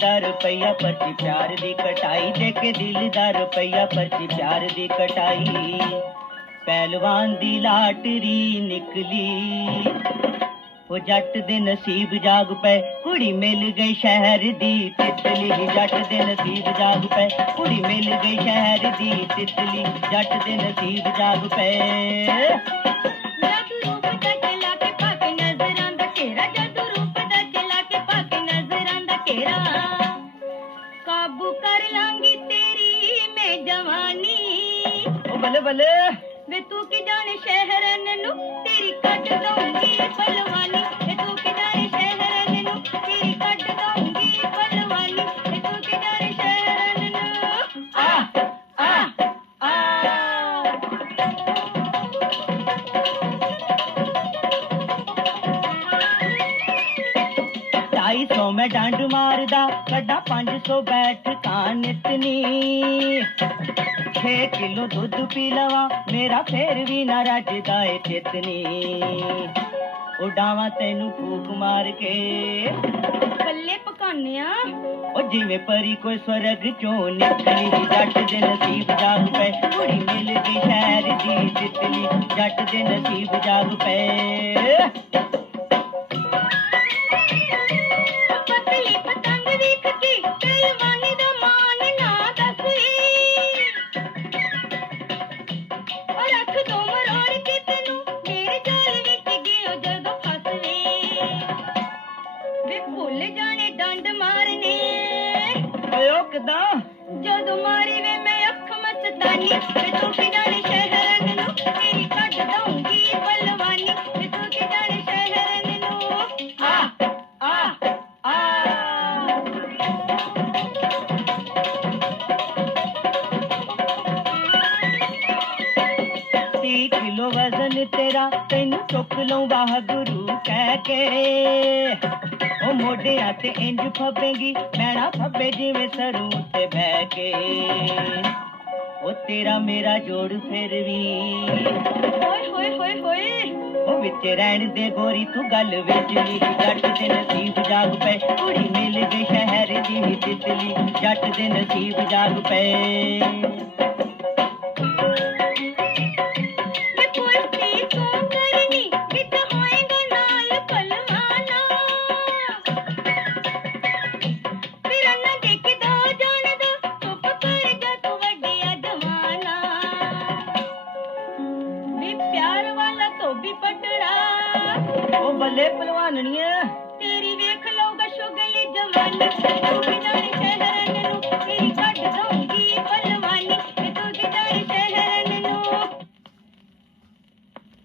ਦਾ ਰੁਪਈਆ ਪਰਚੀ ਪਿਆਰ ਦੀ ਕਟਾਈ ਦੇ ਕੇ ਦਿਲ ਦਾ ਰੁਪਈਆ ਪਰਚੀ ਪਿਆਰ ਦੀ ਕਟਾਈ ਪਹਿਲਵਾਨ ਦੀ ਲਾਟਰੀ ਨਿਕਲੀ ਉਹ ਜੱਟ ਦੇ ਨਸੀਬ ਜਾਗ ਪਏ ਕੁੜੀ ਮਿਲ ਗਈ ਸ਼ਹਿਰ ਦੀ ਤਿਤਲੀ ਜੱਟ ਦੇ ਨਸੀਬ ਜਾਗ ਪਏ ਕੁੜੀ ਮਿਲ ਗਈ ਸ਼ਹਿਰ ਦੀ ਤਿਤਲੀ ਜੱਟ ਦੇ ਨਸੀਬ ਜਾਗ ਪਏ ਘੇਰਾ ਕਾਬੂ ਕਰ ਲਾਂਗੀ ਤੇਰੀ ਮੈਂ ਜਵਾਨੀ। ਉਹ ਬੱਲੇ ਬੱਲੇ। ਵੇ ਤੂੰ ਕੀ ਜਾਣੇ ਸ਼ਹਿਰਨ ਨੂੰ? ਤੇਰੀ ਕੱਢ ਦਊਂਗੀ ਬਲਵਾਨੀ ਵੇ ਤੂੰ 250 ਮੈਂ ਡਾਂਡ ਮਾਰਦਾ ਕੱਢਾ 500 ਬੈਠ ਕਾਂ ਨਿਤਨੀ 6 ਕਿਲੋ ਦੁੱਧ ਪੀ ਲਵਾ ਮੇਰਾ ਫੇਰ ਵੀ ਨਾ ਰੱਜਦਾ ਏ ਚਿਤਨੀ ਉਡਾਵਾ ਤੈਨੂੰ ਫੂਕ ਮਾਰ ਕੇ। ਕੱਲੇ ਪਕਾਨਿਆ। ਉਹ ਜਿਵੇਂ ਪਰੀ ਕੋਈ ਸਵਰਗ ਚੋਂ ਨਿਕਲੀ ਜੱਟ ਦੇ ਨਸੀਬ ਜਾਗ ਪਏ। ਕੁੜੀ ਮਿਲ ਗਈ ਸ਼ਹਿਰ ਦੀ ਜਿੱਤਲੀ ਜੱਟ ਦੇ ਨਸੀਬ ਜਾਗ ਪਏ। ਓਏ ਉਹ ਕਿਦਾਂ ਜਦੋਂ ਮਾਰੀ ਵੇ ਮੈਂ ਅੱਖ ਮਸਤਾਨੀ ਵੇ ਤੂੰ ਕੀ ਜਾਣੇ ਸ਼ਹਿਰਨ ਨੂੰ ਤੇਰੀ ਕੱਢ ਦਊਂਗੀ ਬਲਵਾਨੀ ਵੇ ਤੂੰ ਕੀ ਜਾਣੇ ਸ਼ਹਿਰਨ ਨੂੰ ਆ ਆ ਆ ਤੀਹ ਕਿਲੋ ਵਜ਼ਨ ਤੇਰਾ ਤੈਨੂੰ ਚੁੱਕ ਲਊਂ ਵਾਹਿਗੁਰੂ ਕਹਿ ਕੇ ਉਹ ਮੋਢਿਆਂ ਤੇ ਇੰਜ ਫੱਬੇਗੀ ਮੈਣਾ ਫੱਬੇ ਜਿਵੇਂ ਸਰੂ ਤੇ ਬਹਿ ਕੇ। ਉਹ ਤੇਰਾ ਮੇਰਾ ਜੋੜ ਫਿਰ ਵੀ। ਹੋਏ ਹੋਏ ਹੋਏ ਹੋਏ। ਉਹ ਵਿੱਚ ਰਹਿਣ ਦੇ ਗੋਰੀ ਤੂੰ ਗੱਲ ਵਿੱਚ ਨਹੀਂ ਜੱਟ ਦੇ ਨਸੀਬ ਜਾਗ ਪਏ। ਕੁੜੀ ਮਿਲ ਗਈ ਸ਼ਹਿਰ ਦੀ ਤਿਤਲੀ ਜੱਟ ਦੇ ਨਸੀਬ ਜਾਗ ਪਏ। ਬੱਲੇ ਪਹਿਲਵਾਨਣੀਆਂ ਤੇਰੀ ਵੇਖ ਲਊਗਾ ਸ਼ੁਗਲੀ ਜਵਾਨੀ। ਤੂੰ ਵੀ